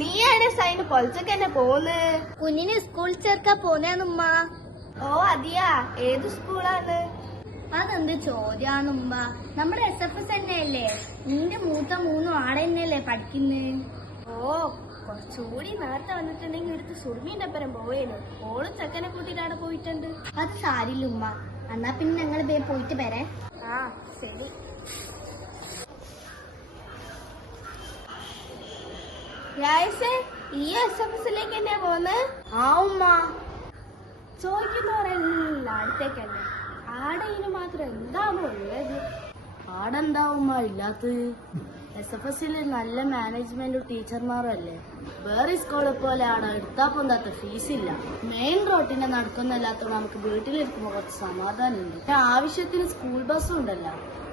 നീയാണ് സൈന് പൊളിച്ചൊക്കെ തന്നെ പോന്ന്? കുഞ്ഞിനെ സ്കൂളിൽ ചേർക്കാൻ പോന്നേന്നുമ്മ. ഓ അതിയാ, ഏത് സ്കൂളാണ്? അതെന്ത് ചോദ്യാന്നുമ്മ, നമ്മുടെ SFS തന്നെയല്ലേ. നിന്റെ മൂത്ത 3 ആടെ തന്നെയല്ലേ പഠിക്കുന്നേ. ഓ, കുറച്ചുകൂടി നേരത്തെ വന്നിട്ടുണ്ടെങ്കിൽ എടുത്ത് സുർമീന്റെ അപ്പരം പോയേനു. ഓള് ചെക്കനെ കൂട്ടിട്ട് അവിടെ പോയിട്ടുണ്ട്. അത് സാരില്ല ഉമ്മ, എന്നാ പിന്നെ ഞങ്ങൾ പോയിട്ട് വരെ. ആ ശരി. രായസേ, ഈ SFSലേക്ക് തന്നെയാ പോന്ന്? ആ ഉമ്മ. ചോദിക്കുന്നവരെല്ലാം അടുത്തേക്കല്ലേ. ആടെ ഇതിന് മാത്രം എന്താണോ ഉള്ളത്? ആടെന്താവുമ്മ ഇല്ലാത്തത്? SFSൽ നല്ല മാനേജ്മെന്റും ടീച്ചർമാരും അല്ലേ. വേറെ സ്കൂളെ പോലെ ആടെ എടുത്താ പൊന്താത്ത ഫീസില്ല. മെയിൻ റോട്ടിന്റെ നടക്കുന്നല്ലാത്ത നമുക്ക് വീട്ടിലിരിക്കുമ്പോ കുറച്ച് സമാധാനം ഉണ്ട്. ആവശ്യത്തിന് സ്കൂൾ ബസ്സും ഉണ്ടല്ലോ.